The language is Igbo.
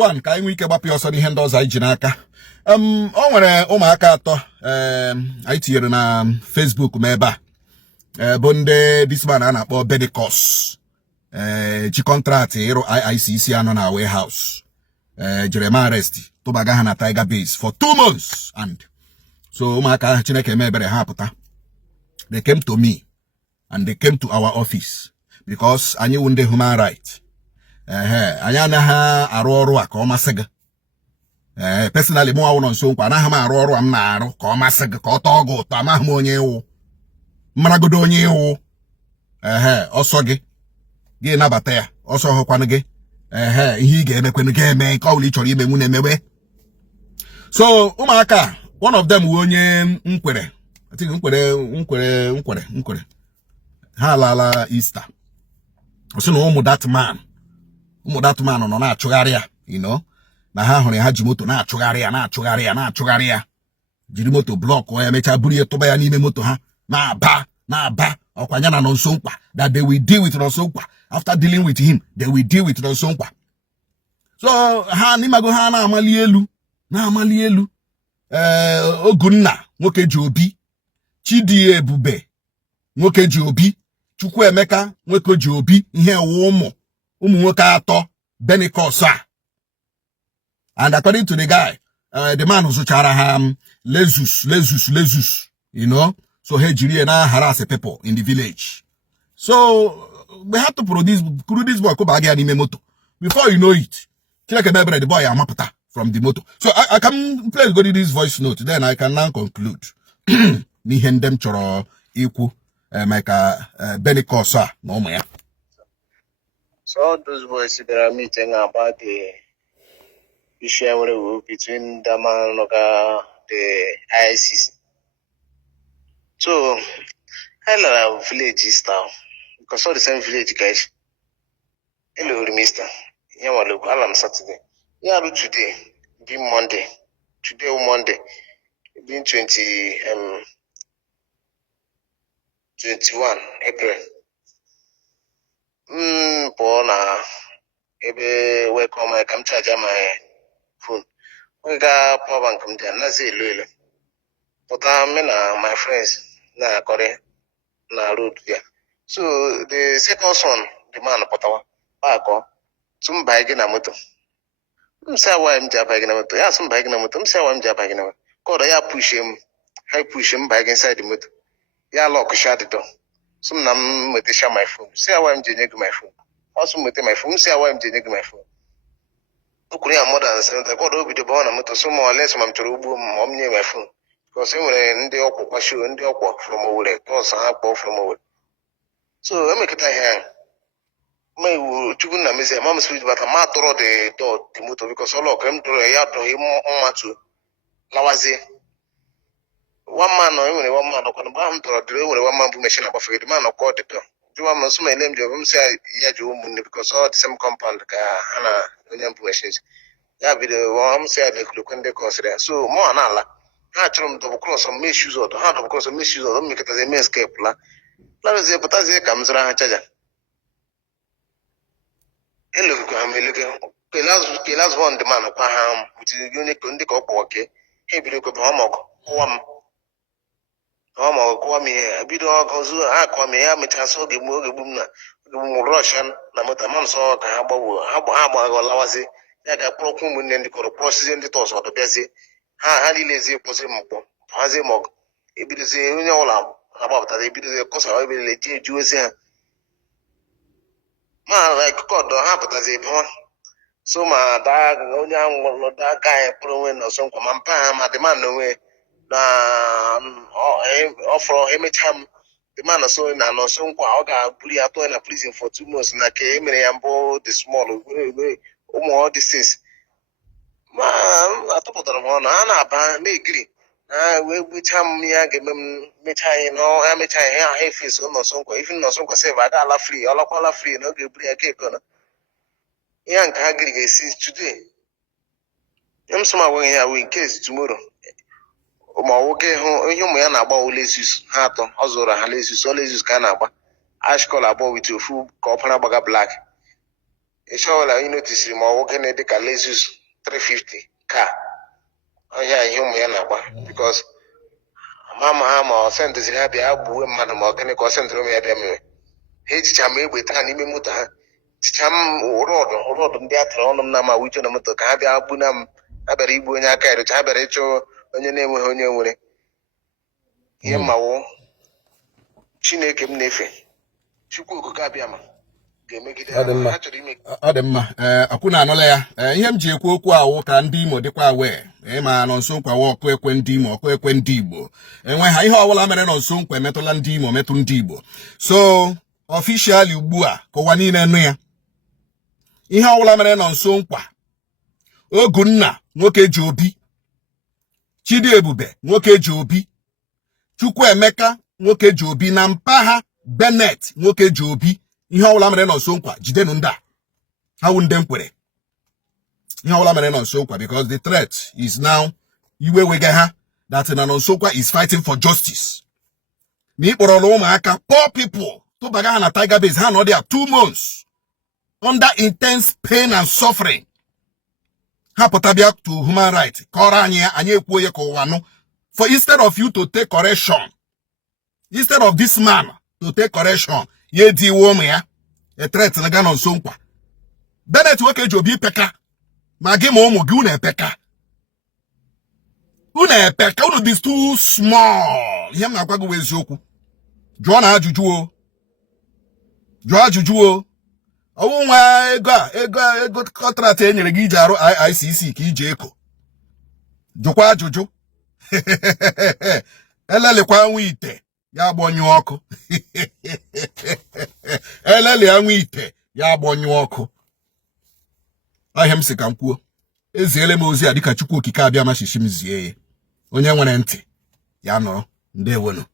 one ka anyị nwee ike gbapụ ya ọsọ n'ihe ndị ọzọ anyị ji n'aka. O nwere ụmụaka atọ anyị tinyere na Facebook ma ebe a bụ ndị this man a na-akpọ Bedicos ji kọntraktị ịrụ IICC anọ na warehouse jere ma arrest tụbaga ha na Tiger Base for 2 months. And so ụmụaka ahụ Chineke mebere ha pụta. They came to me and they came to our office because anyị wụ ndị human right. Anyị anaghị arụ ọrụ a ka ọ masị gị. Personally mụ awụ nọ nso nkwa anaghị m arụ ọrụ a m na-arụ ka ọ masị gị ka ọ tọọ gị ụtọ. Amaghị m onye ịwụ, maragodo onye ịwụ. Ọsọ gị nabata ya, ọsọ hụkwanụ gị ihe ị ga-emekwenụ gị eme, nke ọbụla ị chọrọ ime nwunye emewe. So ụmụaka, one of them wụ onye nkwere, I think nkwere ha alala Easter. Ọ sị na ụmụ that man nọ na-achụgharị ya, you know, na ha hụrụ ha ji moto na-achụgharị ya jiri moto blọk ya, mechaa buru ya tụba ya n'ime moto ha na-aba ọkwanya na Nonso Nkwa, that they will deal with Nonso Nkwa. After dealing with him, they will deal with Nonso Nkwa. So ha n'imago ha na-amali elu Ogunna nwoke ji Obi, Chidi Ebube nwoke ji Obi, Chukwuemeka nwoke ji Obi, ihe ụmụ nwoke atọ Bedicos a. And according to the guy, the man who zuchara ham lezus, you know, so he jiri na harass people in the village. So we have to produce boy ko bagi anime moto. Before you know it, the boy amaputa from the moto. So I can play go this voice note, then I can now conclude. Ni hendem choro ikwu maka Bedicos a no more. So all those boys that are meeting about the issue between the man and the ICC. So I love villages now because all the same village guys. Hello, Mister. Yeah, well, look, I'm Saturday. Yeah, today, being Monday. Today Monday, being 21 April. Bona ebe welcome I come charge my phone. We got power bank come there. Na say lele. But my friends na kore na road there. So the second son, the man potawa, ako, some bike na moto. Say why I'm bike na moto. Yeah, some bike na moto. Say why I'm bike na moto. Cause I push him bike inside the moto. Yeah, lock shut the door. Some nam mete share my phone. Say why I'm changing my phone. Also mete my phone. Say why I'm changing my phone. Ukuri a more than 7. God will be the born a moto. So more or less I'm to mom near my phone. Because when they all show and they all from over there. Because I have from over. So I make it here. My children may say, Mom speaks, but I'm not through the door, the motor, because all of them to a yard to him on to Lawazi. One man or even one man of the bomb to a drill with one man machine about the man of court. You want to my name, you say, Yaju, because all the same compound, Hannah, machines. Yeah, be the one said, look when they cause there. So more than Allah. I told them to cross some issues or to have of course some issues or don't make it as a main escape. Let us say, but as it comes around charger. Hello, I'm looking. Last one, the man of Paham, which is unique on the cop walkie. He be look at Homog, Kwame, a bit of Aquame, Mitaso, the Mugabuna, Russian, Namatamam saw Habo Lawazi, that a procum in the process in the toss of the Bessie. Highly lazy possible, Hazimog. If it is a about that, if it is a cost of every Jews here. Man, like God, don't happen as a point. So, my dad, no young that guy, Pruin or some command palm at the man away. Offer him a time. The man or so in an Osum Quaga, Puliato and a prison for 2 months, and I came and bought the small way. More this man, I thought that one, Anna, bakery. We tell me, I give them Mitai, no, I'm a Mitai, face on Sonko, even no Sonko say, I got free, all of free, no give a cake on. Young Hagri since today. I'm some way here in case tomorrow. Okay, home, man about Lesus, Haton, Ozora, Halesus, Olesus Canaba, Ash call about with your food, Copana Baga Black. Ishola notice ma ọ gịnị dị ka Lexus 350 ka ọhịa ihe ụmụ ya na-agba because mama ha ma ọ sendịziri ha bịa gbuwe mmadụ ma ọ gịnị ka ọ sendịrị m ya bịa mere ha ejicha m egbe taa n'ime moto ha ticha m rọdụ ndị a tụrụ ọnụ m na ma wijo na moto ka ha bịa gbu na m ha bịara igbu onye aka erocha ha bịara ịchụ onye na-enweghị onye nwere ihe mmawo Chineke m na-efe Chukwu okike abịa ma ọ dị mma akwụna anụla ya ihe m ji ekwu okwu awụ ka ndị Imo dịkwa awe ma nọ nso nkwa ọkụ ekwe ndị Imo ọkụ ekwe ndị Igbo enwe ha ihe ọbụla mere nọ nso nkwa emetụla ndị Imo metụ ndị Igbo so ọfishali ugbu a ka ụwa niile nụ ya ihe ọbụla mere nọ nso nkwa Ogunna nwoke ji Obi Chidiebube nwoke ji Obi Chukwuemeka nwoke ji Obi na mpaha Bennett nwoke ji Obi ihe ọbụla mere nọ nso nkwa jidenu ndị a ha wụ ndị nkwere ihe ọbụla mere nọ nso nkwa because the threat is now iwe wega ha that na nọ nso nkwa is fighting for justice na ịkpọrọla ụmụaka poor people tụbaga ha na Tiger Base ha nọ there 2 months under intense pain and suffering ha pụta bịa to human rights kọrọ anyị ekwuo ya ka ụwa nụ for instead of you to take correction instead of this man to take correction ye di ụmụ ya a threat na ga nọ nso nkwa Bennett nwoke ji Obi peka ma gị ma ụmụ gị unu epeka unu dị too small ihe m na-agwa gị eziokwu jụọ na ajụjụ o ọwụ nwa ego kọntraktị e nyere gị iji arụ ICC ka iji eko jụkwa ajụjụ elelikwa nwa ite ya agbanyụ ọkụ eleli anwụ ite ya agbanyụ ọkụ ahịa m si ka m kwuo eziele m ozi a dịka Chukwu okike abịa mashishi m zie ya onye nwere ntị ya nọrọ ndewonu